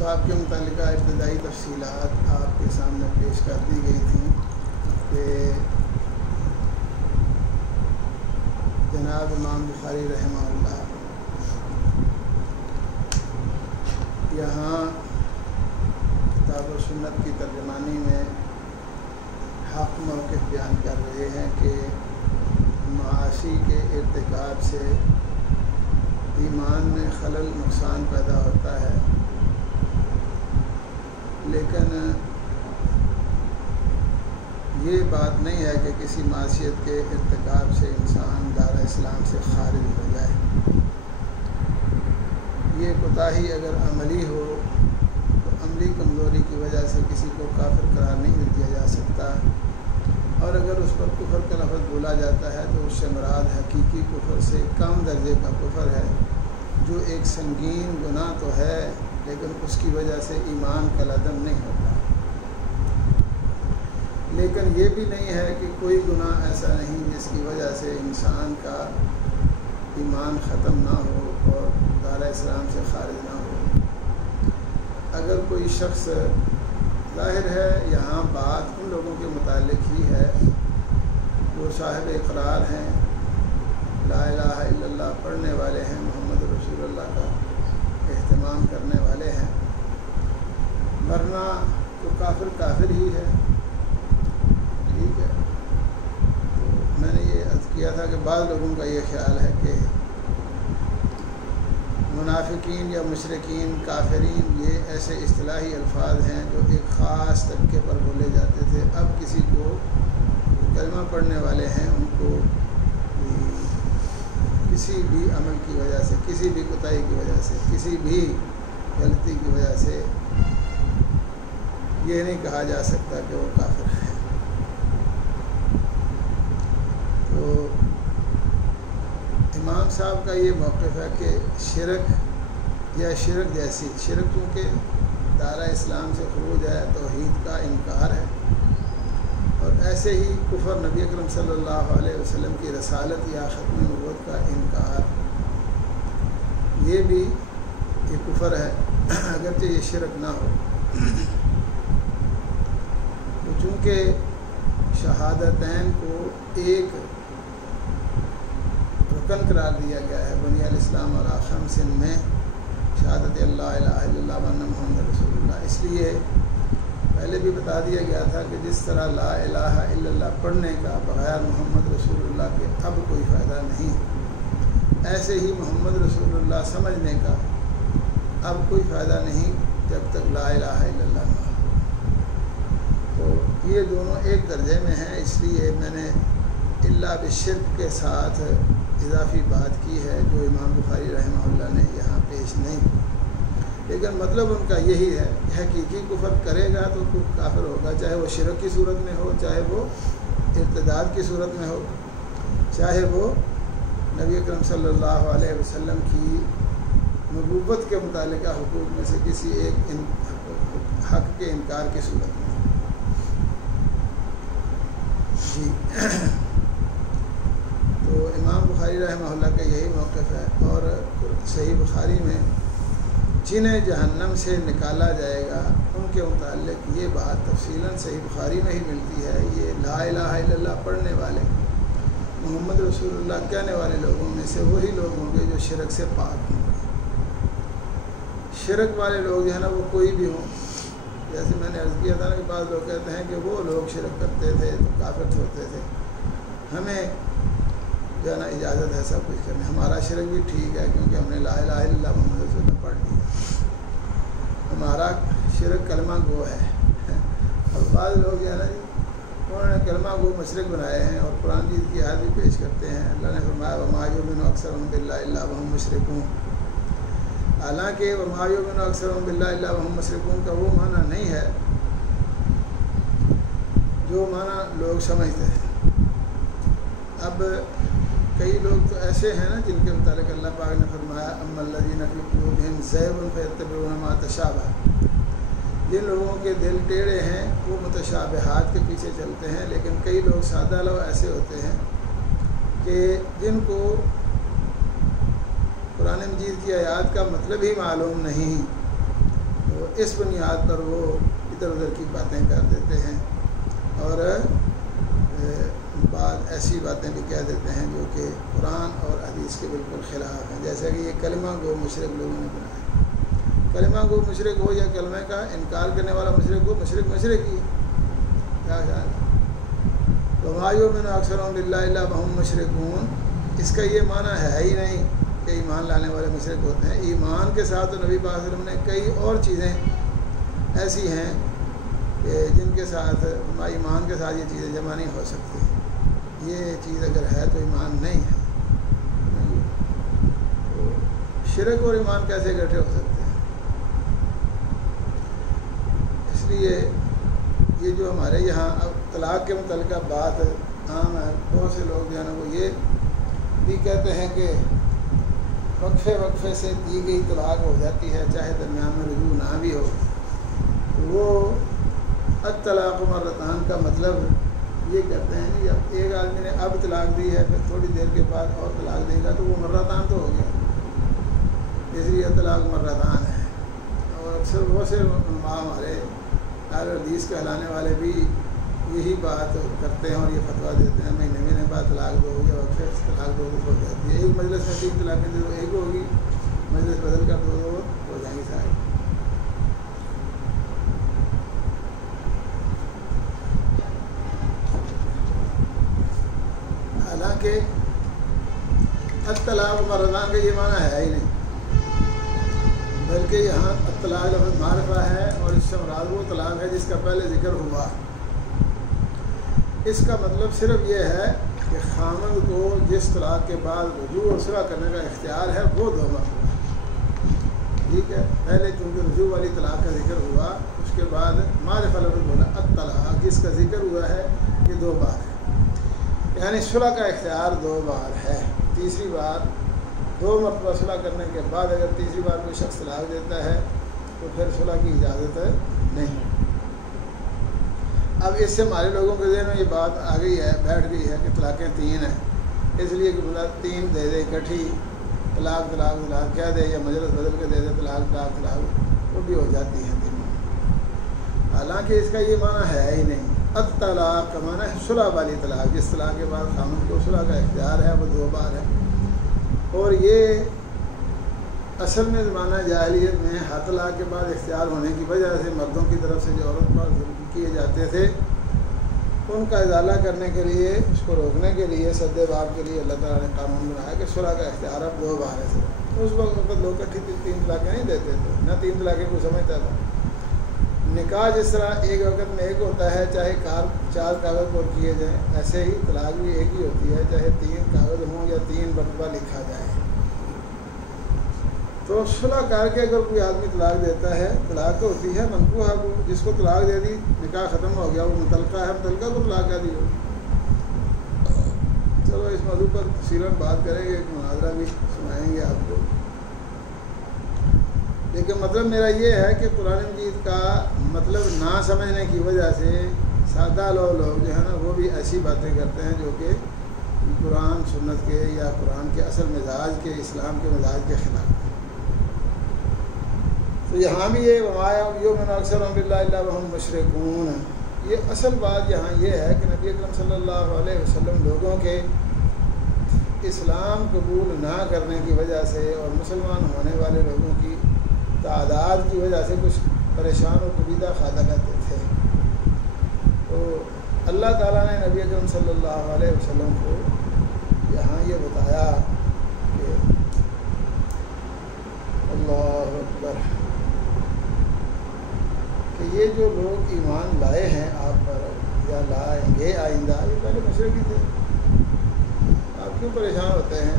باب کے متعلقہ ابتدائی تفصیلات آپ کے سامنے پیش کر دی گئی تھیں کہ جناب امام بخاری رحمہ اللہ یہاں کتاب و سنت کی ترجمانی میں حق موقف بیان کر رہے ہیں کہ معاشی کے ارتکاب سے ایمان میں خلل نقصان پیدا ہوتا ہے، لیکن یہ بات نہیں ہے کہ کسی معصیت کے ارتکاب سے انسان دار اسلام سے خارج ہو جائے۔ یہ کوتاہی اگر عملی ہو تو عملی کمزوری کی وجہ سے کسی کو کافر قرار نہیں دیا جا سکتا، اور اگر اس پر کفر کا لفظ بولا جاتا ہے تو اس سے مراد حقیقی کفر سے کم درجے کا کفر ہے، جو ایک سنگین گناہ تو ہے لیکن اس کی وجہ سے ایمان کا عدم نہیں ہوتا۔ لیکن یہ بھی نہیں ہے کہ کوئی گناہ ایسا نہیں جس کی وجہ سے انسان کا ایمان ختم نہ ہو اور دار اسلام سے خارج نہ ہو۔ اگر کوئی شخص، ظاہر ہے یہاں بات ان لوگوں کے متعلق ہی ہے جو صاحب اقرار ہیں، لا الہ الا اللہ پڑھنے والے ہیں، محمد رسول اللہ کا اہتمام کرنے والے ہیں، ورنہ تو کافر ہی ہے۔ ٹھیک ہے، تو میں نے یہ عرض کیا تھا کہ بعض لوگوں کا یہ خیال ہے کہ منافقین یا مشرکین، کافرین، یہ ایسے اصطلاحی الفاظ ہیں جو ایک خاص طبقے پر بولے جاتے تھے۔ اب کسی کو کلمہ پڑھنے والے ہیں ان کو کسی بھی عمل کی وجہ سے، کسی بھی کوتاہی کی وجہ سے، کسی بھی غلطی کی وجہ سے یہ نہیں کہا جا سکتا کہ وہ کافر ہے۔ تو امام صاحب کا یہ موقف ہے کہ شرک یا شرک جیسی، شرک کیونکہ دائرہ اسلام سے خروج ہے، توحید کا انکار ہے، اور ایسے ہی کفر نبی اکرم صلی اللہ علیہ وسلم کی رسالت یا ختم نبوت کا انکار، یہ بھی یہ کفر ہے اگرچہ یہ شرک نہ ہو۔ تو چونکہ شہادتین کو ایک رکن قرار دیا گیا ہے بنی الاسلام علی خمس میں، شہادت اللہ الہ الا اللہ وان محمد رسول اللہ، اس لیے پہلے بھی بتا دیا گیا تھا کہ جس طرح لا الہ الا اللہ پڑھنے کا بغیر محمد رسول اللہ کے اب کوئی فائدہ نہیں، ایسے ہی محمد رسول اللہ سمجھنے کا اب کوئی فائدہ نہیں جب تک لا الہ الا اللہ نہ ہو۔ تو یہ دونوں ایک درجے میں ہیں، اس لیے میں نے الا بالشرک کے ساتھ اضافی بات کی ہے جو امام بخاری رحمہ اللہ نے یہاں پیش نہیں کی، لیکن مطلب ان کا یہی ہے کہ حقیقی کفر کرے گا تو کافر ہوگا، چاہے وہ شرک کی صورت میں ہو، چاہے وہ ارتداد کی صورت میں ہو، چاہے وہ نبی اکرم صلی اللہ علیہ وسلم کی نبوت کے متعلقہ حقوق میں سے کسی ایک حق کے انکار کی صورت میں۔ جی تو امام بخاری رحمہ اللہ کا یہی موقف ہے، اور صحیح بخاری میں جنہیں جہنم سے نکالا جائے گا ان کے متعلق یہ بات تفصیلاً صحیح بخاری میں ہی ملتی ہے۔ یہ لا الہ الا اللہ پڑھنے والے، محمد رسول اللہ کہنے والے لوگوں میں سے وہی لوگ ہوں گے جو شرک سے پاک ہوں گے۔ شرک والے لوگ جو ہے نا وہ کوئی بھی ہوں، جیسے میں نے عرض کیا تھا نا کہ بعض لوگ کہتے ہیں کہ وہ لوگ شرک کرتے تھے تو کافر ہوتے تھے، ہمیں جو ہے نا اجازت ہے سب کچھ کرنے، ہمارا شرک بھی ٹھیک ہے کیونکہ ہم نے لا الہ الا اللہ محمد رسول اللہ پڑھ لیا، ہمارا شرک کلمہ گو ہے۔ اور بعض لوگ جو ہے نا جی انہوں نے کلمہ گو مشرک بنائے ہیں اور قرآن جیت کی آیت بھی پیش کرتے ہیں۔ اللہ نے فرمایا وما یؤمن اکثرهم باللہ الا وهم مشرکون، حالانکہ وما یؤمن اکثرهم باللہ الا وهم مشرکون کا وہ معنی نہیں ہے جو معنی لوگ سمجھتے ہیں۔ اب کئی لوگ تو ایسے ہیں نا جن کے متعلق اللہ پاک نے فرمایا اما الذین فی قلوبہم زیغ فیتبعون ما تشابہ، جن لوگوں کے دل ٹیڑھے ہیں وہ متشابہات کے پیچھے چلتے ہیں، لیکن کئی لوگ سادہ لوگ ایسے ہوتے ہیں کہ جن کو قرآن مجید کی آیات کا مطلب ہی معلوم نہیں، تو اس بنیاد پر وہ ادھر ادھر کی باتیں کر دیتے ہیں اور بعض ایسی باتیں بھی کہہ دیتے ہیں جو کہ قرآن اور حدیث کے بالکل خلاف ہیں، جیسا کہ یہ کلمہ گو مشرک لوگوں نے بنایا۔ کلمہ گو مشرک ہو یا کلمہ کا انکار کرنے والا مشرک ہو، مشرک ہی کیا خیال ہے؟ وَمَا يُؤْمِنُ أَكْثَرُهُم بِاللَّهِ إِلَّا وَهُم مُشْرِكُونَ، اس کا یہ معنی ہے ہی نہیں کہ ایمان لانے والے مشرک ہوتے ہیں۔ ایمان کے ساتھ تو نبی پاک صلی اللہ علیہ وسلم نے کئی اور چیزیں ایسی ہیں کہ جن کے ساتھ ایمان کے ساتھ یہ چیزیں جمع نہیں ہو سکتی۔ یہ چیز اگر ہے تو ایمان نہیں ہے، تو شرک اور ایمان کیسے اکٹھے ہو سکتے ہیں؟ اس لیے یہ جو ہمارے یہاں اب طلاق کے متعلقہ بات عام ہے، بہت سے لوگ جو ہے نا وہ یہ بھی کہتے ہیں کہ وقفے سے دی گئی طلاق ہو جاتی ہے، چاہے درمیان میں رجوع نہ بھی ہو۔ وہ الطلاق مرتان کا مطلب یہ کہتے ہیں کہ اب ایک آدمی نے اب طلاق دی ہے، پھر تھوڑی دیر کے بعد اور طلاق دے گا تو وہ مرتان تو ہو گیا، اس لیے طلاق مرتان ہے۔ اور اکثر بہت سے ہمارے اہل حدیث کہلانے والے بھی یہی بات کرتے ہیں اور یہ فتویٰ دیتے ہیں مہینے بعد طلاق دو یا وقفے سے طلاق دو ہو جاتی ہے۔ ایک مجلس میں 3 طلاقیں دے دو ایک ہوگی، مجلس بدل کر دو ہو جائیں گی سارے۔ حالانکہ الطلاق مرتان کا یہ معنی ہے ہی نہیں، بلکہ یہاں الطلاق لفظ معرفہ ہے اور اس سے مراد وہ طلاق ہے جس کا پہلے ذکر ہوا۔ اس کا مطلب صرف یہ ہے کہ خامند کو جس طلاق کے بعد رجوع اور صلح کرنے کا اختیار ہے وہ 2 مرتبہ، ٹھیک ہے۔ پہلے چونکہ رجوع والی طلاق کا ذکر ہوا، اس کے بعد معرفہ لفظ بولا الطلاق جس کا ذکر ہوا ہے یہ 2 بار ہے، یعنی صلح کا اختیار 2 بار ہے۔ تیسری بار 2 مرتبہ صلح کرنے کے بعد اگر تیسری بار کوئی شخص طلاق دیتا ہے تو پھر صلح کی اجازت نہیں۔ اب اس سے ہمارے لوگوں کے ذہن میں یہ بات آ گئی ہے، بیٹھ گئی ہے کہ طلاقیں 3 ہیں، اس لیے کہ بندہ 3 دے دے اکٹھی، طلاق کہہ دے یا مجلس بدل کے دے دے طلاق وہ بھی ہو جاتی ہے دن میں۔ حالانکہ اس کا یہ معنی ہے ہی نہیں۔ الطلاق کا معنی ہے صلح والی طلاق، جس طلاق کے بعد خامند کو صلح کا اختیار ہے وہ 2 بار ہے۔ اور یہ اصل میں زمانہ جاہلیت میں ہر طلاق کے بعد اختیار ہونے کی وجہ سے مردوں کی طرف سے جو عورت پر ظلم کیے جاتے تھے ان کا ازالہ کرنے کے لیے، اس کو روکنے کے لیے، سد باب کے لیے اللہ تعالیٰ نے قانون بنایا کہ صلح کا اختیار اب 2 بار ہے۔ اس وقت لوگ کٹھی 3 طلاقیں نہیں دیتے تھے، نہ 3 طلاقیں کو سمجھتا تھا۔ نکاح جس طرح ایک وقت میں ایک ہوتا ہے، چاہے 4 کاغذ پر کیے جائیں، ایسے ہی طلاق بھی ایک ہی ہوتی ہے، چاہے 3 کاغذ ہوں یا 3 مرتبہ لکھا جائے۔ تو صلح کر کے اگر کوئی آدمی طلاق دیتا ہے، طلاق تو ہوتی ہے منقوحہ کو، جس کو طلاق دے دی نکاح ختم ہو گیا، وہ متعلقہ ہے، متعلقہ کو طلاق کہہ دی ہو۔ چلو اس موضوع پر تفصیلاً بات کریں گے، ایک مناظرہ بھی سنائیں گے آپ کو، لیکن مطلب میرا یہ ہے کہ قرآن مجید کا مطلب نہ سمجھنے کی وجہ سے سادہ لوگ جو ہے نا وہ بھی ایسی باتیں کرتے ہیں جو کہ قرآن سنت کے یا قرآن کے اصل مزاج کے، اسلام کے مزاج کے خلاف۔ تو یہاں بھی یہ یؤمن اکثرهم باللہ الا وهم مشرکون، یہ اصل بات یہاں یہ ہے کہ نبی اکرم صلی اللہ علیہ وسلم لوگوں کے اسلام قبول نہ کرنے کی وجہ سے اور مسلمان ہونے والے لوگوں کی تعداد کی وجہ سے کچھ پریشان و قبیدہ خادہ رہتے تھے۔ تو اللہ تعالیٰ نے نبی اکرم صلی اللہ علیہ وسلم کو یہاں یہ بتایا کہ اللہ اکبر کہ یہ جو لوگ ایمان لائے ہیں آپ پر یا لائیں گے آئندہ، یہ پہلے مشرک ہی تھے، آپ کیوں پریشان ہوتے ہیں؟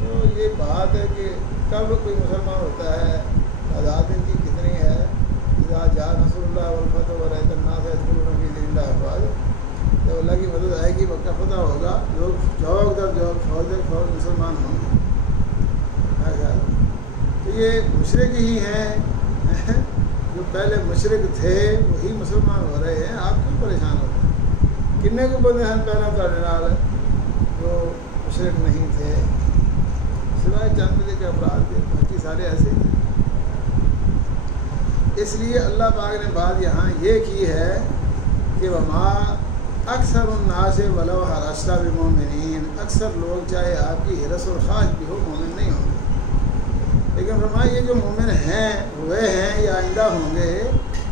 تو یہ بات ہے کہ کب کوئی مسلمان ہوتا ہے، تعداد ان کی کتنی ہے، اذا جاء نصر اللہ والفتح ورأیت الناس یدخلون فی دین اللہ افواجا، جب اللہ کی مدد آئے گی، وقت فتح ہوگا، لوگ جوک در جوک، فوج در فوج مسلمان ہوں گے۔ تو یہ مشرک ہی ہیں، جو پہلے مشرک تھے وہی مسلمان ہو رہے ہیں، آپ کیوں پریشان ہوتے ہیں؟ کنے کو بندے ہیں پہلے تھوڑے نال جو مشرک نہیں تھے، سوائے چند کے افراد کے، باقی سارے ایسے ہی تھے۔ اس لیے اللہ پاک نے بات یہاں یہ کی ہے کہ وما اکثر الناس ولو حرصت بمؤمنین، اکثر لوگ چاہے آپ کی حرص اور خواہش بھی ہو مومن نہیں ہوں گے، لیکن فرمایا یہ جو مومن ہیں ہوئے ہیں یا آئندہ ہوں گے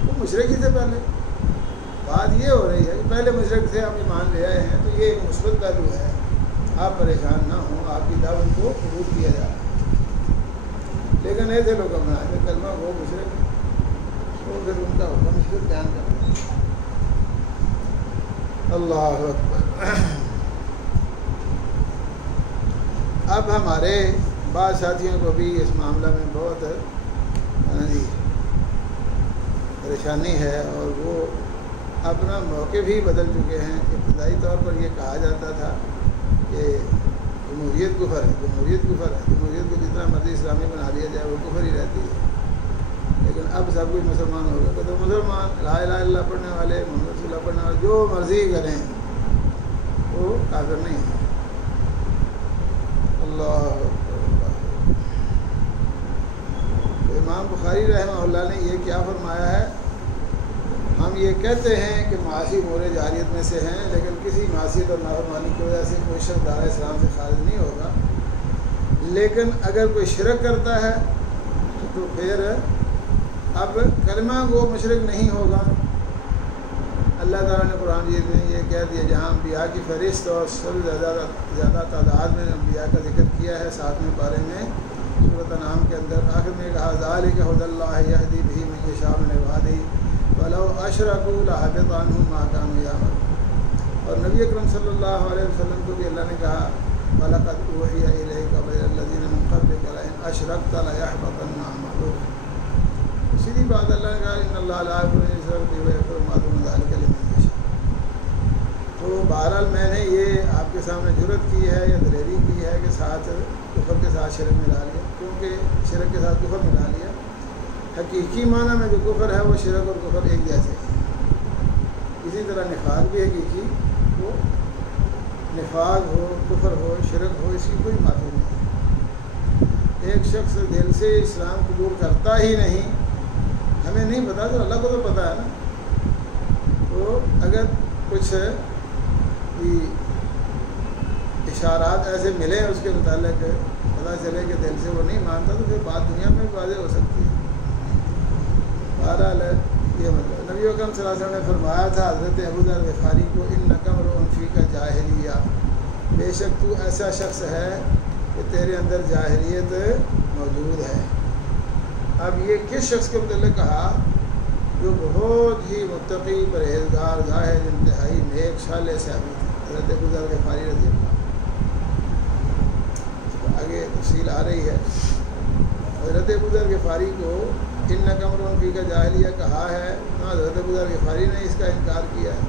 وہ مشرک ہی تھے پہلے۔ بات یہ ہو رہی ہے کہ پہلے مشرک تھے، آپ ایمان لے آئے ہیں تو یہ ایک مثبت پہلو ہے، آپ پریشان نہ ہوں، آپ کی دعوت کو قبول کیا جائے۔ لیکن ایسے لوگ اپنا کلمہ وہ مشرک تو پھر ان کا حکم مشرک بیان کرتے ہیں۔ اللہ اکبر۔ اب ہمارے بعض ساتھیوں کو بھی اس معاملہ میں بہت پریشانی ہے اور وہ اپنا موقف ہی بدل چکے ہیں۔ ابتدائی طور پر یہ کہا جاتا تھا کہ جمہوریت کفر ہے، جمہوریت کفر ہے، جمہوریت کو جتنا مرضی اسلامی بنا لیا جائے وہ کفر ہی رہتی ہے۔ لیکن اب سب کچھ مسلمان ہو گئے تو مسلمان لا الہ الا اللہ پڑھنے والے، محمد رسول اللہ پڑھنے والے جو مرضی کریں وہ کافر نہیں ہے۔ اللہ اکبر۔ امام بخاری رحمہ اللہ نے یہ کیا فرمایا ہے، ہم یہ کہتے ہیں کہ معاشی امور جاریت میں سے ہیں، لیکن کسی معصیت اور نافرمانی کی وجہ سے کوئی شخص دار اسلام سے خارج نہیں ہوگا، لیکن اگر کوئی شرک کرتا ہے تو پھر اب کلمہ وہ مشرک نہیں ہوگا۔ اللہ تعالیٰ نے قرآن مجید میں یہ کہہ دیا، جہاں انبیاء کی فہرست اور سب سے زیادہ تعداد میں انبیاء کا ذکر کیا ہے 7ویں پارے میں سورۃ انعام کے اندر، آخر میں کہا ذالک ھدی اللہ یہدی بہ من یشاء من عبادہ ولو اشرکوا لحبط عنہم ما کانوا یعملون۔ اور نبی اکرم صلی اللہ علیہ وسلم کو بھی اللہ نے کہا وَلَقَدْ أُوحِیَ إِلَیْکَ وَإِلَى الَّذِینَ مِن قَبْلِکَ لَئِنْ أَشْرَکْتَ لَیَحْبَطَنَّ عَمَلُکَ۔ سیدھی بات اللہ نے کہا ان اللہ لا یغفر ان یشرک بہ ویغفر ما دون ذلک لمن یشاء۔ تو بہرحال میں نے یہ آپ کے سامنے جرأت کی ہے یا دلیری کی ہے کہ ساتھ کفر کے ساتھ شرک ملا لیا، کیونکہ شرک کے ساتھ کفر ملا لیا۔ حقیقی معنی میں جو کفر ہے وہ شرک اور کفر ایک جیسے ہیں۔ اسی طرح نفاق بھی حقیقی، وہ نفاق ہو، کفر ہو، شرک ہو، اس کی کوئی معافی نہیں۔ ایک شخص دل سے اسلام قبول کرتا ہی نہیں، ہمیں نہیں پتا تو اللہ کو تو پتہ ہے نا، تو اگر کچھ اشارات ایسے ملیں اس کے متعلق پتہ چلے کہ دل سے وہ نہیں مانتا تو پھر بات دنیا میں بھی واضح ہو سکتی ہے۔ بہرحال یہ مطلب نبی اکرم صلی اللہ علیہ وسلم نے فرمایا تھا حضرت ابو ذر غفاری کو انک امرؤ فیک جاہلیہ، بے شک تو ایسا شخص ہے کہ تیرے اندر جاہلیت موجود ہے۔ اب یہ کس شخص کے متعلق کہا؟ جو بہت ہی متقی، پرہیزگار، زاہد، انتہائی نیک، صالح صحابی تھے، حضرت ابو ذر غفاری رضی اللہ۔ آگے تفصیل آ رہی ہے۔ حضرت ابو ذر غفاری کو انک امرؤ فیک جاہلیہ کہا ہے، نہ حضرت ابو ذر غفاری نے اس کا انکار کیا ہے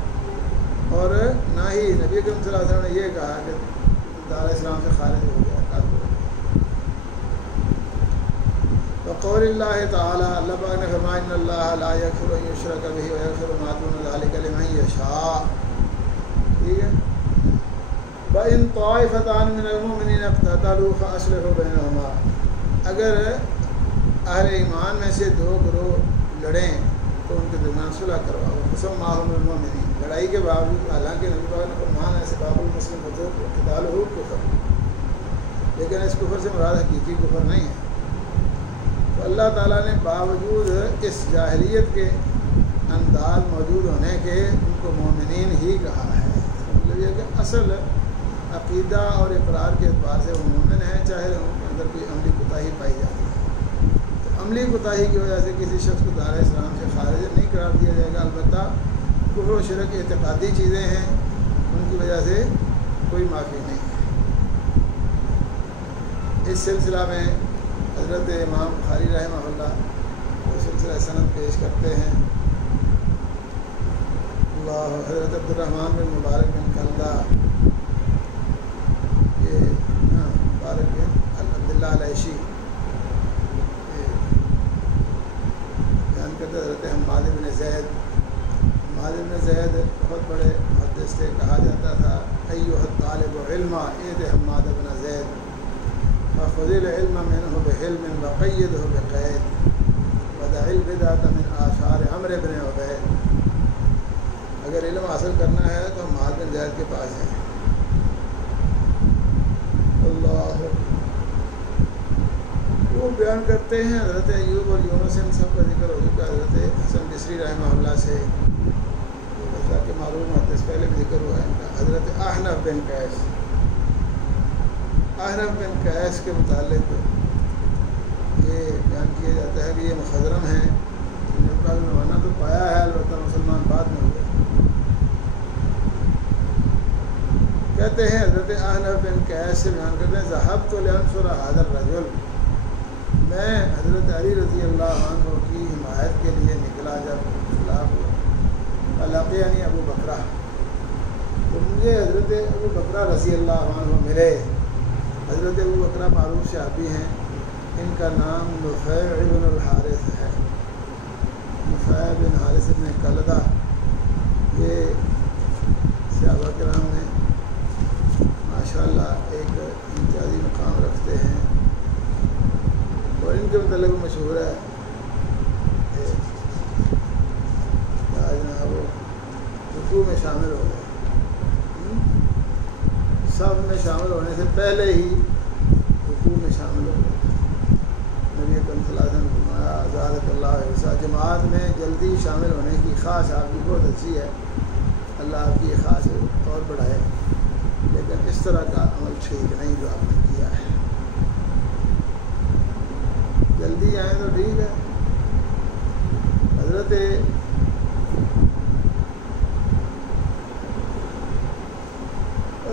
اور نہ ہی نبی اکرم صلی اللہ علیہ وسلم نے یہ کہا کہ دار اسلام سے خارج ہو گیا، کافر ہو گیا۔ وقول اللہ تعالیٰ، اللہ پاک نے فرمایا ان اللہ لا یغفر ان یشرک بہ ویغفر ما دون ذلک لمن یشاء۔ ٹھیک ہے، وَإِن طَائِفَتَانِ مِنَ الْمُؤْمِنِينَ اقْتَتَلُوا فَأَصْلِحُوا بَيْنَهُمَا۔ اگر اہل ایمان میں سے دو گروہ لڑیں تو ان کے درمیان صلح کرواؤ۔ فَسَمَّاهُمُ الْمُؤْمِنِينَ، لڑائی کے باوجود، حالانکہ نبی پاک نے فرمایا ہے سباب المسلم قتالہ کفر، لیکن اس کفر سے مراد حقیقی کفر نہیں ہے۔ تو اللہ تعالیٰ نے باوجود اس جاہلیت کے انداز موجود ہونے کے ان کو مومنین ہی کہا ہے۔ مطلب یہ کہ اصل عقیدہ اور اقرار کے اعتبار سے وہ مومن ہیں، چاہے ان کے اندر کوئی عملی کوتاہی پائی جاتی ہے۔ تو عملی کوتاہی کی وجہ سے کسی شخص کو دار اسلام سے خارج نہیں قرار دیا جائے گا، البتہ کفر و شرک اعتقادی چیزیں ہیں، ان کی وجہ سے کوئی معافی نہیں ہے۔ اس سلسلہ میں حضرت امام بخاری رحمہ اللہ وہ سلسلہ سند پیش کرتے ہیں۔ اللہ حضرت عبد الرحمن بن مبارک بن خلدہ، یہ مبارک بن عبداللہ العیشی، بیان کرتے حضرت حماد بن زید۔ حماد بن زید بہت بڑے محدث تھے، کہا جاتا تھا ایھا الطالب علم اید حماد بن زید فخذ العلم منه بحلم وقیدہ بقید ودع البدعۃ من آثار عمرو بن عبید، اگر علم حاصل کرنا ہے تو ہم معاذ بن زید کے پاس ہیں۔ اللہ وہ بیان کرتے ہیں حضرت ایوب اور یونس ان سب کا ذکر ہو چکا، حضرت حسن بصری رحمہ اللہ سے جیسا کہ معلوم ہوتا ہے، اس پہلے بھی ذکر ہوا ہے ان کا۔ حضرت احنف بن قیس، احنف بن قیس کے متعلق یہ بیان کیا جاتا ہے کہ یہ مخضرم ہیں، زمانہ تو پایا ہے، البتہ مسلمان بعد میں ہوئے۔ کہتے ہیں حضرت احنف بن قیس سے بیان کرتے ہیں ذهبت لانصر هذا الرجل، میں حضرت علی رضی اللہ عنہ کی حمایت کے لیے نکلا جب خلاف ہوا، لقینی ابو بکرہ، تو مجھے حضرت ابو بکرہ رضی اللہ عنہ ملے۔ حضرت ابو بکرہ معروف صحابی ہیں، ان کا نام نفیع بن الحارث ہے، نفیع بن حارث بن کلدہ، یہ صحابہ کرام میں ماشاءاللہ ایک امتیازی مقام رکھتے ہیں، اور ان کے متعلق مشہور ہے وہ رکوع میں شامل ہو گئے، سب میں شامل ہونے سے پہلے ہی رکوع میں شامل ہو گئے۔ نبی اکرم صلی اللہ علیہ وسلم نے فرمایا آزاد اللہ علیہ، جماعت میں جلدی شامل ہونے کی خاص آپ کی بہت اچھی ہے، اللہ آپ کی خاص اور بڑھائے، لیکن اس طرح کا عمل ٹھیک نہیں جو آپ نے کیا ہے۔ جلدی آئیں تو ٹھیک ہے۔ حضرت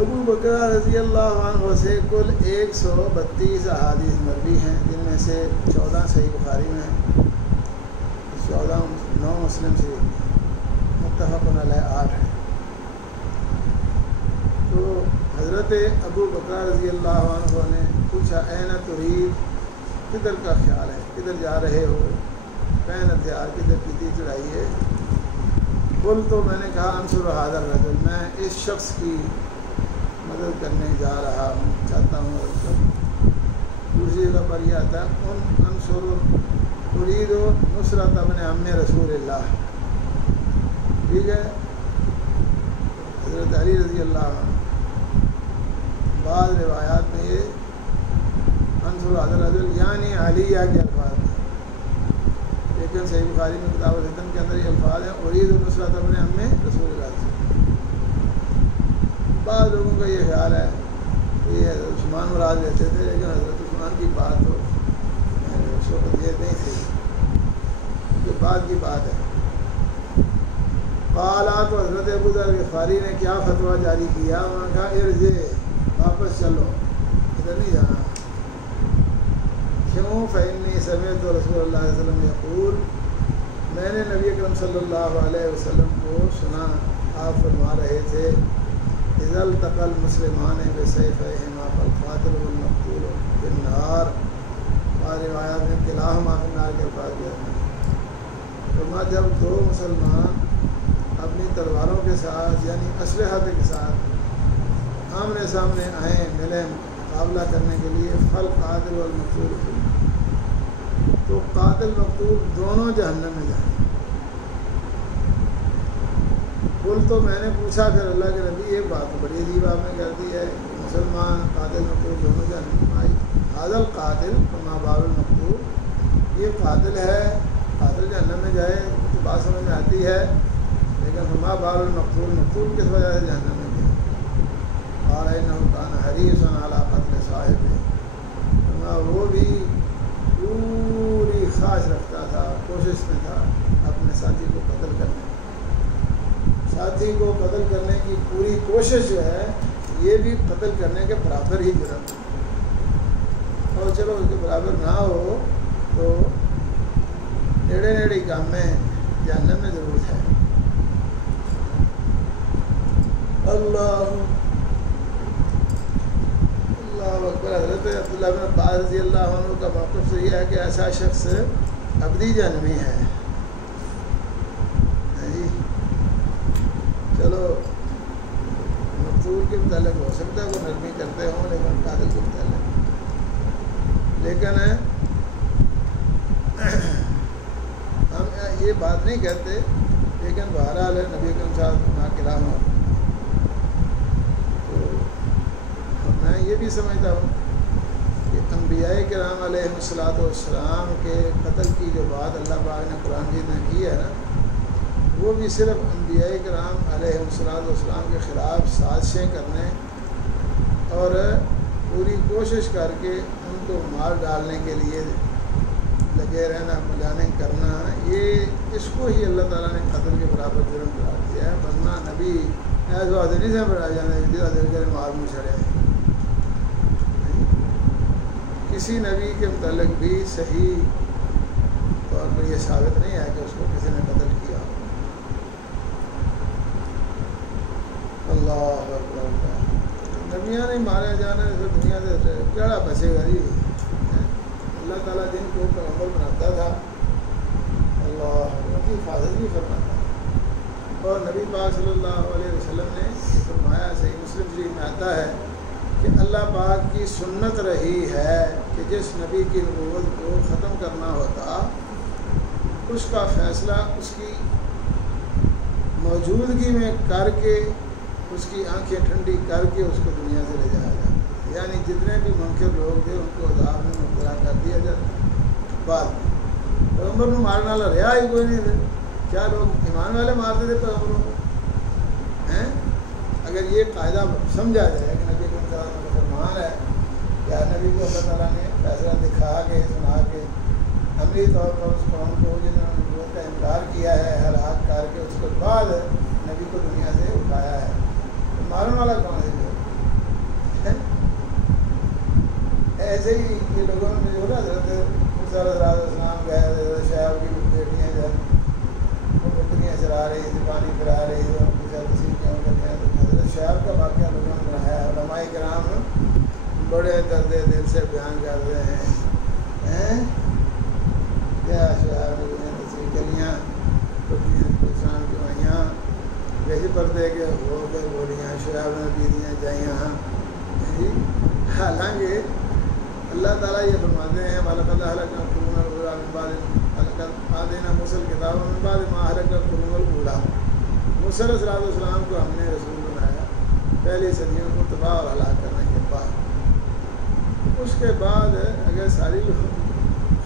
ابو بکرہ رضی اللہ عنہ سے کل 132 احادیث مروی ہیں، جن میں سے 14 صحیح بخاری میں ہیں، 14 9 مسلم سے، متفق علیہ 8 ہیں۔ تو حضرت ابو بکرہ رضی اللہ عنہ نے پوچھا این ترید، کدھر کا خیال ہے، کدھر جا رہے ہو، پین ہتھیار کدھر کی تھی چڑھائی ہے؟ قل تو میں نے کہا انصر هذا الرجل، میں اس شخص کی مدد کرنے جا رہا ہوں، چاہتا ہوں۔ دوسری جگہ پر یہ آتا ہے ان انصر ارید نصرت ابن عم رسول اللہ، ٹھیک ہے۔ حضرت علی رضی اللہ عنہ، بعض روایات میں یہ انصر هذا الرجل یعنی علیہ کے الفاظ ہیں، لیکن صحیح بخاری میں کتاب الفتن کے اندر یہ الفاظ ہیں ارید نصرت ابن عم رسول اللہ۔ بعض لوگوں کا یہ خیال ہے کہ یہ حضرت عثمان مراد لیتے تھے، لیکن حضرت عثمان کی بات تو اس وقت یہ نہیں تھی، یہ بعد کی بات ہے۔ قالا، تو حضرت ابو ذر غفاری نے کیا فتویٰ جاری کیا، وہاں کہا ارجع، واپس چلو، ادھر نہیں جانا۔ کیوں؟ فإنی سمعت رسول اللہ صلی اللہ علیہ وسلم یقول، میں نے نبی اکرم صلی اللہ علیہ وسلم کو سنا، آپ فرما رہے تھے اذا التقى المسلمان بسيفيهما فالقاتل والمقتول في النار، اور روایات میں کلاہما فی النار کے الفاظ دیا ہے۔ فرمایا جب دو مسلمان اپنی تلواروں کے ساتھ یعنی اسلحہ کے ساتھ آمنے سامنے آئیں، ملیں مقابلہ کرنے کے لیے، فالقاتل والمقتول، تو قاتل مقتول دونوں جہنم میں جائیں۔ بول تو میں نے پوچھا پھر اللہ کے نبی، ایک بات تو بڑی عجیب آپ نے کر دی ہے، مسلمان قاتل مقتول دونوں جہنم میں آئی، حاضل قاتل فما بال المقتول، یہ قاتل ہے، قاتل جہنم میں جائے تو بات سمجھ میں آتی ہے، لیکن فما بال المقتول، مقتول کس وجہ سے جہنم میں گیا؟ اور انہ کان حریصا علی قتل صاحب، وہ بھی پوری خواہش رکھتا تھا، کوشش میں تھا اپنے ساتھی کو قتل کرنے، ساتھی کو قتل کرنے کی پوری کوشش جو ہے یہ بھی قتل کرنے کے برابر ہی جرم ہے، اور چلو اس کے برابر نہ ہو تو نیڑے نیڑے کام میں جہنم میں ضرورت ہے۔ اللہ اکبر۔ حضرت عبداللہ بن عباس رضی اللہ عنہ کا موقف سے یہ ہے کہ ایسا شخص ابدی جہنمی ہے۔ جی چلو مقتول کے متعلق ہو سکتا ہے وہ نرمی کرتے ہوں، لیکن قاتل کے متعلق، لیکن یہ بات نہیں کہتے، لیکن بہرحال ہے نبی اکرم صاحب ناکلام ہو. تو میں یہ بھی سمجھتا ہوں کہ انبیاء کرام علیہ السلام کے قتل کی جو بات اللہ پاک نے قرآن مجید میں کی ہے نا، وہ بھی صرف انبیاء کرام علیہ السلام کے خلاف سازشیں کرنے اور پوری کوشش کر کے ان کو مار ڈالنے کے لیے لگے رہنا، پلاننگ کرنا، یہ اس کو ہی اللہ تعالیٰ نے قتل کے برابر جرم قرار دیا ہے. ورنہ نبی ایسا بات نہیں سے بڑھا جانا دل دل کر مار منہ چڑھے. کسی نبی کے متعلق بھی صحیح طور پر یہ ثابت نہیں ہے کہ اس کو کسی نے قتل کیا. اللہ اکبر. نبیاں نہیں مارے جانے سے دنیا سے کیڑا بچے گا جی. اللہ تعالیٰ جن کو پیغمبر بناتا تھا اللہ ان کی حفاظت بھی فرماتا تھا. اور نبی پاک صلی اللہ علیہ وسلم نے فرمایا، صحیح مسلم شریف میں آتا ہے کہ اللہ پاک کی سنت رہی ہے کہ جس نبی کی نبوت کو ختم کرنا ہوتا اس کا فیصلہ اس کی موجودگی میں کر کے، اس کی آنکھیں ٹھنڈی کر کے اس کو دنیا سے لے جایا جاتا. یعنی جتنے بھی منکر لوگ تھے ان کو عذاب میں مبتلا کر دیا جاتا. بعد میں پیغمبر کو مارنے والا رہا ہی کوئی نہیں تھے. کیا لوگ ایمان والے مارتے تھے پیغمبروں کو ہیں؟ اگر یہ قاعدہ سمجھا جائے کہ نبی کو مسلمان ہے، یا نبی کو اللہ تعالیٰ نے فیصلہ دکھا کے سنا کے عملی طور پر اس قوم کو جنہوں نے نبوت کا انکار کیا ہے ہلاک کر کے اس کے بعد نبی کو دنیا سے اٹھایا ہے، تو مارنے والا کون ہے؟ ایسے ہی یہ لوگوں نے جو نا حضرت موسیٰ علیہ السلام گئے، حضرت شعیب کی بیٹیاں جو وہ بکریاں چرا رہی تھیں، پانی پلا رہی تھی، ان کے ساتھ سیکھیں کرتے ہیں. تو حضرت شعیب کا واقعہ لوگوں نے بنایا ہے. علماء کرام بڑے درد دل سے بیان کر رہے ہیں کیا شعیب نے گلیاں بکریاں کسان کی وہیاں بیچ پردے کے ہو کے بولیاں شعیب نے بیدیاں جائیاں. حالانکہ اللہ تعالیٰ یہ فرماتے ہیں وَلَقَدْ أَهْلَكْنَا الْقُرُونَ الْأُولَىٰ مِن بَعْدِ وَلَقَدْ آتَيْنَا مُوسَى الْكِتَابَ مِن بَعْدِ مَا أَهْلَكْنَا الْقُرُونَ الْأُولَىٰ. موسیٰ علیہ السلام کو ہم نے رسول بنایا پہلی صدیوں کو تباہ اور ہلاک کرنے کے بعد. اس کے بعد اگر ساری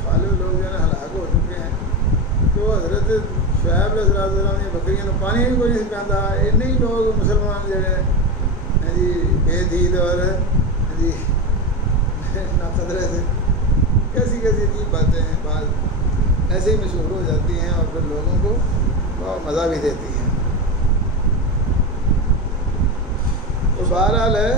خالد لوگ جو ہے نا ہلاک ہو چکے ہیں تو حضرت شعیب علیہ السلام نے بکریوں کو پانی بھی کوئی نہیں پہنتا. نہیں لوگ مسلمان جو ہے جی بے دید اور جی نا قدرے سے کیسی کیسی عجیب باتیں ہیں، بعض ایسے ہی مشہور ہو جاتی ہیں اور پھر لوگوں کو بہت مزہ بھی دیتی ہیں. تو بہرحال ہے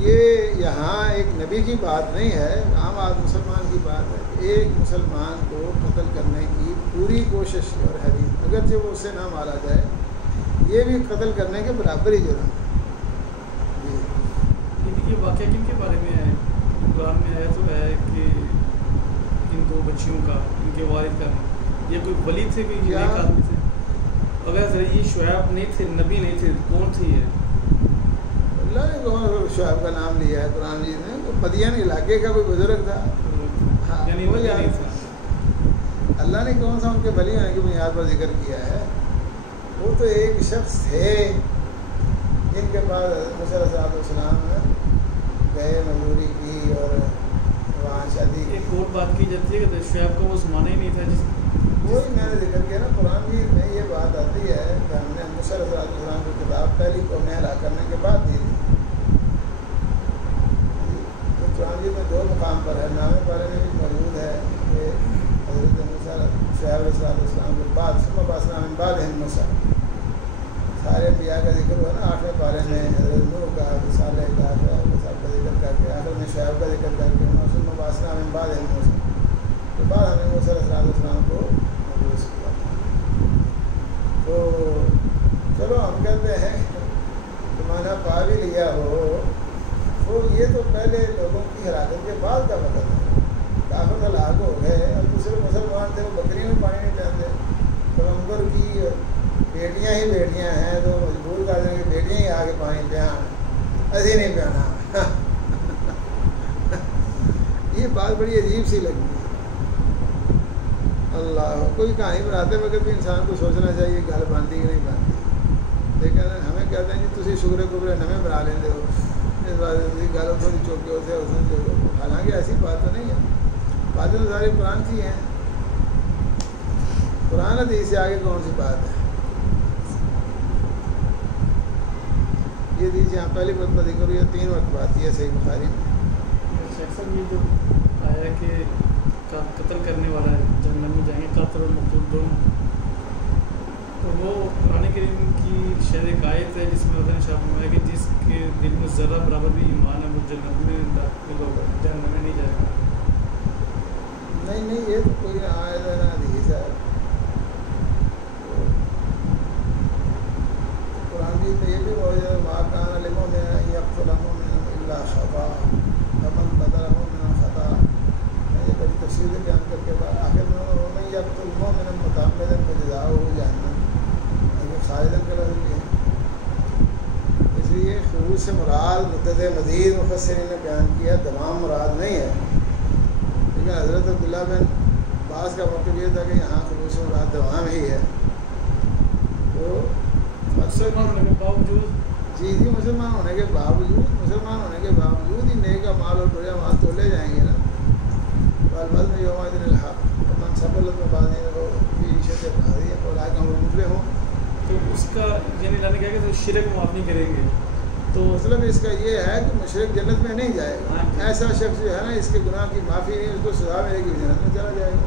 یہ یہاں ایک نبی کی بات نہیں ہے، عام آدمی مسلمان کی بات ہے. ایک مسلمان کو قتل کرنے کی پوری کوشش اور حریص، اگرچہ وہ اسے نہ مارا جائے، یہ بھی قتل کرنے کے برابر ہی جرم ہے. یہ واقعہ کن کے بارے میں ہے؟ قرآن میں آیا تو ہے کہ ان دو بچیوں کا، ان کے والد کا، یہ کوئی ولی تھے، کوئی نیک آدمی تھے؟ اگر یہ شعیب نہیں تھے، نبی نہیں تھے، کون تھی یہ؟ اللہ نے کون شعیب کا نام لیا ہے قرآن جی نے؟ مدین علاقے کا کوئی بزرگ تھا، یعنی ولی نہیں تھا. اللہ نے کون سا ان کے ولی ہونے کی بنیاد پر ذکر کیا ہے؟ وہ تو ایک شخص تھے جن کے پاس موسیٰ علیہ السلام گئے، مزدوری کی اور وہاں شادی کی. ایک اور بات کی جاتی ہے کہ شعیب کا وہ زمانہ ہی نہیں تھا جس وہی میں نے ذکر کیا نا. قرآن بھی میں یہ بات آتی ہے کہ ہم نے موسیٰ علیہ السلام کی کتاب پہلی قوم ہلاک کرنے کے بعد دی تھی. تو قرآن جی میں دو مقام پر ہے، نامے پارے میں بھی موجود ہے کہ حضرت موسیٰ شعیب علیہ السلام کے بعد ثم بعثنا من بعدهم موسیٰ، سارے انبیاء کا ذکر ہوا نا 8ویں پارے میں. حضرت نوح کا، صالح کا، شعیب کا سب کا ذکر کر کے آخر میں شعیب کا ذکر کر کے ثم بعثنا من بعدهم موسیٰ، تو بعد ہم نے موسیٰ علیہ السلام کو مبعوث کیا. تو چلو ہم کہتے ہیں زمانہ پا بھی لیا ہو، وہ یہ تو پہلے لوگوں کی ہلاکت کے بعد کا وقت ہے. کافر ہلاک ہو گئے اور دوسرے مسلمان تھے، وہ بکریوں میں پانی نہیں پہنتے. پیغمبر کی بیٹیاں ہی بیٹیاں ہیں تو مجبور کر دیں کہ بیٹیاں ہی آگے پانی پہن، ایسے نہیں پہنا. یہ بات بڑی عجیب سی لگی. اللہ کوئی کہانی بناتے وقت بھی انسان کو سوچنا چاہیے گل بنتی کہ نہیں بنتی، لیکن ہمیں کہتے ہیں جی تھی شکر قبرے نویں بنا لیں ہو، اس بات گل اتوں کی چوکے ہوتے ہیں، حالانکہ ایسی بات تو نہیں ہے، باتیں تو ساری قرآن کی ہیں، قرآن حدیث سے آگے کون سی بات ہے؟ یہ دیجیے یہاں پہلی مرتبہ ذکر ہوئی ہے، 3 مرتبہ آتی ہے صحیح بخاری میں۔ اکثر یہ جو آیا ہے کہ قتل کرنے والا ہے جنت میں جائیں گے، قاتل اور مقتول دونوں، تو وہ قرآن کریم کی شاید ایک آیت ہے جس میں اللہ نے شاہ فرمایا کہ جس کے دل میں ذرہ برابر بھی ایمان ہے وہ جنت میں داخل ہوگا، جہنم میں نہیں جائے گا۔ نہیں یہ تو کوئی نہ آیت ہے نہ حدیث ہے، قرآن کی تو یہ بھی بہت زیادہ واقعان للمؤمن یقتل مؤمنا الا خطا فمن قتل مؤمنا خطا، یہ بڑی تفصیل سے بیان کر کے آخر میں ومن یقتل مؤمنا متعمدا فجزاؤہ جہنم، لیکن خالدا کا لفظ بھی ہے، اس لیے خروج سے مراد مدت مزید مفسرین نے بیان کیا، دوام مراد نہیں ہے، لیکن حضرت عبداللہ بن عباس کا موقف یہ تھا کہ یہاں خروج سے مراد دوام ہی ہے، تو مسلمان ہونے کے باوجود جی مسلمان ہونے کے باوجود ہی نیک مال اور برے مال تو لے جائیں گے نا، والبد میں یوم دن الحق من سبلت میں بازی ہو عیشت بازی ہے اور آگے ہم مفلے ہوں، تو اس کا یعنی اللہ نے کہا کہ تو شرک معاف نہیں کریں گے، تو مطلب اس کا یہ ہے کہ مشرک جنت میں نہیں جائے گا، ایسا شخص جو ہے نا اس کے گناہ کی معافی نہیں، اس کو سزا ملے گی، جنت میں چلا جائے گا،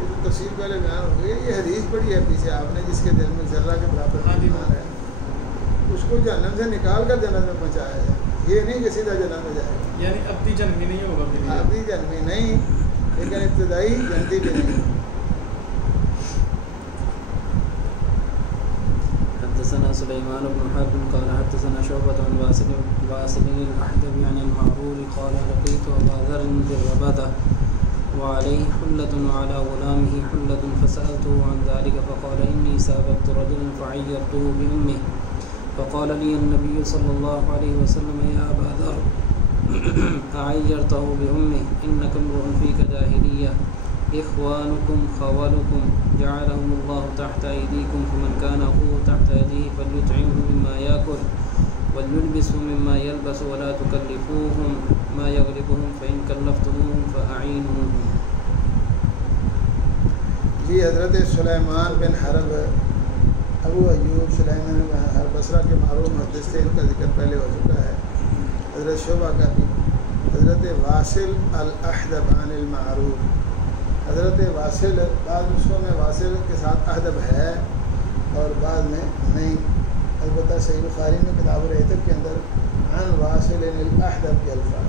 یہ تو تفصیل پہلے بیان ہو گئی ہے، یہ حدیث پڑھی ہے پیچھے آپ نے، جس کے دل میں ذرہ کے برابر ایمان ہے اس کو جہنم سے نکال کر جنت میں پہنچایا جائے، یہ نہیں کہ سیدھا جنت میں جائے گا، یعنی ابدی جنمی نہیں ہوگا، ابدی جنمی نہیں لیکن ابتدائی جنتی بھی نہیں۔ حدثنا سليمان بن حرب قال حدثنا شعبة عن واصل الأحدب عن المعرور قال لقيت أبا ذر بالربذة وعليه حلة وعلى غلامه حلة فسألته عن ذلك فقال إني سابقت رجلا فعيرته بأمه فقال لي النبي صلى الله عليه وسلم يا أبا ذر أعيرته بأمه إنك امرؤ فيك جاهلية إخوانكم خولكم جعلهم الله تحت أيديكم فمن كان أخوه تحت يديه فليطعمه مما يأكل وليلبسه مما يلبس ولا تكلفوهم ما يغلبهم فإن كلفتموهم فأعينوهم۔ جی حضرت سلیمان بن حرب ابو ایوب سلیمان بن حرب بصرہ کے معروف محدث تھے، ان کا ذکر پہلے ہو چکا ہے، حضرت شعبہ کا بھی، حضرت واصل الاحدب عن المعروف، حضرت واصل بعض نسخوں میں واصل کے ساتھ احدب ہے اور بعض میں نہیں، البتہ صحیح بخاری میں کتاب العتق کے اندر عن واصل الاحدب کے الفاظ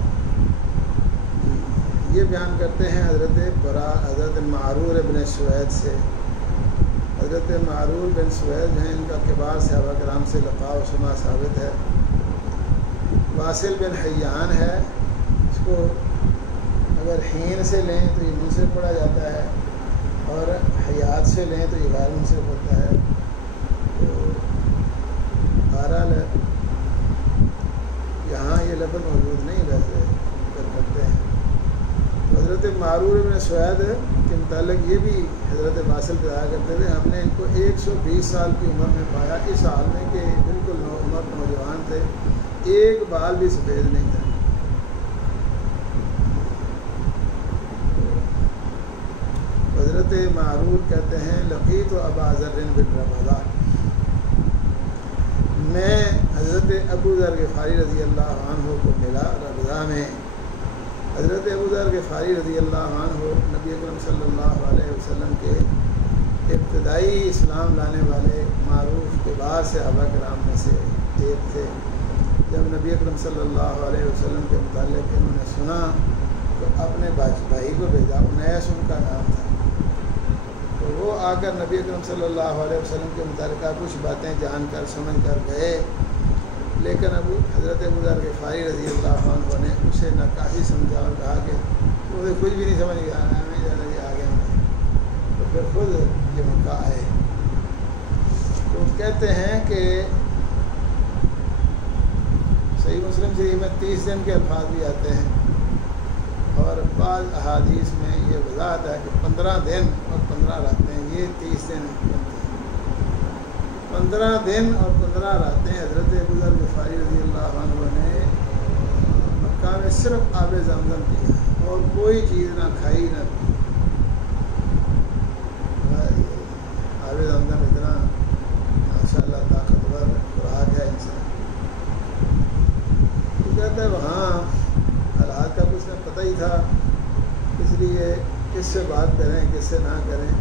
یہ بیان کرتے ہیں حضرت معرور بن سوید سے، حضرت معرور بن سوید ہیں، ان کا کبار صحابہ کرام سے لقاء و سما ثابت ہے، واصل بن حیان ہے، اس کو اگر حین سے لیں تو یہ منصرف پڑھا جاتا ہے اور حیات سے لیں تو یہ غیر منصرف ہوتا ہے، تو بہرحال یہاں یہ لفظ موجود نہیں ویسے ذکر کرتے ہیں۔ تو حضرت معرور بن سوید کے متعلق یہ بھی حضرت واصل بتایا کرتے تھے، ہم نے ان کو 120 سال کی عمر میں پایا، اس حال میں کہ بالکل نوجوان تھے، ایک بال بھی سفید نہیں تھا۔ حضرت معرور کہتے ہیں لقیت ابا ذر بالربذہ، میں حضرت ابو ذر غفاری رضی اللہ عنہ کو ملا ربذہ میں۔ حضرت ابو ذر غفاری رضی اللہ عنہ نبی اکرم صلی اللہ علیہ وسلم کے ابتدائی اسلام لانے والے معروف کبار صحابہ کرام میں سے ایک تھے۔ جب نبی اکرم صلی اللہ علیہ وسلم کے متعلق انہوں نے سنا تو اپنے بھائی کو بھیجا، انیس ان کا نام تھا، تو وہ آ کر نبی اکرم صلی اللہ علیہ وسلم کے متعلقہ کچھ باتیں جان کر سمجھ کر گئے، لیکن حضرت ابو ذر غفاری رضی اللہ عنہ نے اسے نہ کافی سمجھا اور کہا کہ مجھے کچھ بھی نہیں سمجھ گیا، آ گیا تو پھر خود یہ مکہ آئے۔ تو کہتے ہیں کہ صحیح مسلم شریف میں 30 دن کے الفاظ بھی آتے ہیں، اور بعض احادیث میں یہ وضاحت ہے کہ 15 دن اور 15 راتیں یہ 30 دن بنتے ہیں۔ 15 دن اور 15 راتیں حضرت ابو ذر غفاری رضی اللہ عنہ نے مکہ میں صرف آب زمزم پیا اور کوئی چیز نہ کھائی نہ پی۔ آب زمزم اتنا ماشاء اللہ طاقتور خوراک ہے انسان۔ وہ کہتا ہے وہاں حالات کا کچھ نے پتہ ہی تھا، اس لیے کس سے بات کریں کس سے نہ کریں۔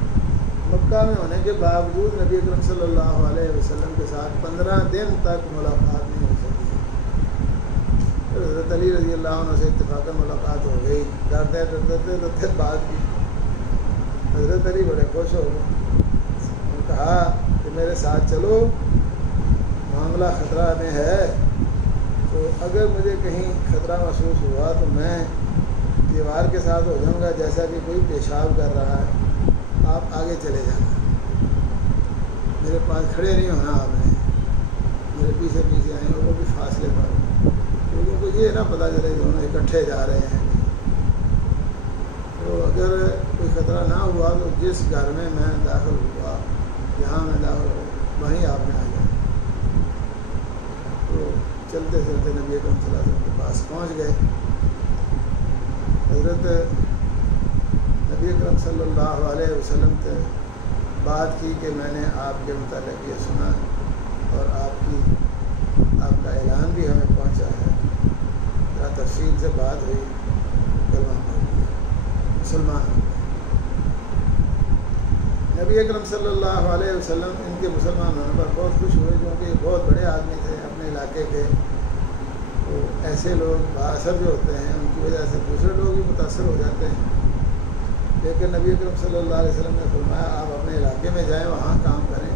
مکہ میں ہونے کے باوجود نبی اکرم صلی اللہ علیہ وسلم کے ساتھ 15 دن تک ملاقات نہیں ہو سکی۔ پھر حضرت علی رضی اللہ عنہ سے اتفاقاً ملاقات ہو گئی، ڈرتے بات کی۔ حضرت علی بڑے خوش ہو گئے، انہوں نے کہا کہ میرے ساتھ چلو، معاملہ خطرہ میں ہے، تو اگر مجھے کہیں خطرہ محسوس ہوا تو میں دیوار کے ساتھ ہو جاؤں گا، جیسا کہ کوئی پیشاب کر رہا ہے، آپ آگے چلے جانا، میرے پاس کھڑے نہیں ہونا، آپ نے میرے پیچھے پیچھے آئیں اور وہ بھی فاصلے پر، لوگوں کو یہ نہ پتہ چلے دونوں اکٹھے جا رہے ہیں۔ تو اگر کوئی خطرہ نہ ہوا تو جس گھر میں میں داخل ہوا، جہاں میں داخل ہوا، وہیں آپ نے آ جانا۔ تو چلتے چلتے نبی اکرم صلی اللہ علیہ وسلم کے پاس پہنچ گئے۔ حضرت نبی اکرم صلی اللہ علیہ وسلم سے بات کی کہ میں نے آپ کے متعلق یہ سنا اور آپ کا اعلان بھی ہمیں پہنچا ہے، ذرا تفصیل سے بات ہوئی، کلمہ پڑھ لیا، مسلمان ہو گئے۔ نبی اکرم صلی اللہ علیہ وسلم ان کے مسلمان ہونے پر بہت خوش ہوئے، کیونکہ یہ بہت بڑے آدمی تھے اپنے علاقے کے۔ تو ایسے لوگ بااثر جو ہوتے ہیں ان کی وجہ سے دوسرے لوگ بھی متاثر ہو جاتے ہیں۔ لیکن نبی اکرم صلی اللہ علیہ وسلم نے فرمایا آپ اپنے علاقے میں جائیں، وہاں کام کریں،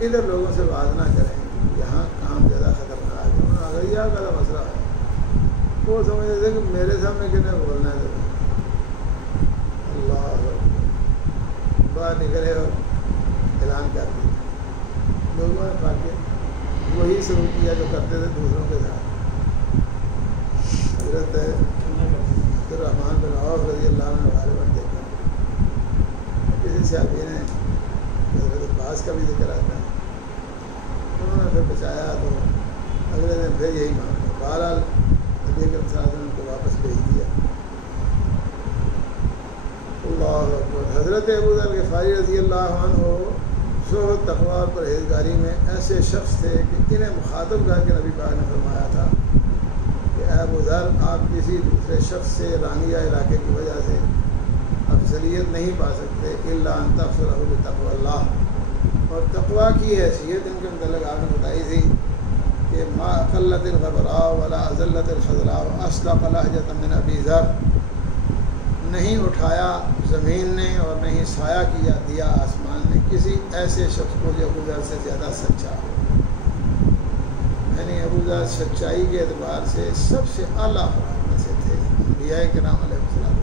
ادھر لوگوں سے بات نہ کریں، یہاں کام زیادہ خطرناک ہے۔ انہوں نے اگریا کا مسئلہ ہے، وہ سمجھتے تھے کہ میرے سامنے کتنے بولنا ہے، اللہ باہر نکلے اور اعلان کر دیا۔ لوگوں نے پا کے وہی سلوک کیا جو کرتے تھے دوسروں کے ساتھ۔ حضرت عبدالرحمن بن عوف رضی اللہ عنہ غالباً دیکھا، کسی صحابی نے حضرت عباس کا بھی ذکر آتا ہے، انہوں نے پھر بچایا تو اگلے دن پھر یہی معاملہ، بہرحال نبی اکرم صلی اللہ علیہ وسلم کو واپس بھیج دیا۔ اللہ اکبر۔ حضرت ابو ذر غفاری رضی اللہ عنہ زہد، تقویٰ اور پرہیزگاری میں ایسے شخص تھے کہ انہیں مخاطب کر کے نبی پاک نے فرمایا تھا کہ اے ابو ذر، آپ کسی دوسرے شخص سے رانیہ علاقے کی وجہ سے افضلیت نہیں پا سکتے الا ان تغفرہ بتقوی اللہ۔ اور تقویٰ کی حیثیت ان کے متعلق آپ نے بتائی تھی کہ ما قلت الغبراء ولا ازلت الخضراء اصدق لہجۃ من ابی ذر، نہیں اٹھایا زمین نے اور نہیں سایہ کیا دیا آسمان نے کسی ایسے شخص کو جو ابو ذر سے زیادہ سچا ہو۔ یعنی ابو ذر سچائی کے اعتبار سے سب سے اعلیٰ افراد میں سے تھے، انبیاء کرام علیہ السلام۔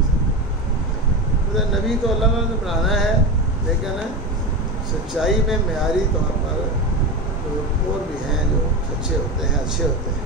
نبی تو اللہ تعالیٰ نے بنانا ہے، لیکن سچائی میں معیاری طور پر اور بھی ہیں جو سچے ہوتے ہیں، اچھے ہوتے ہیں۔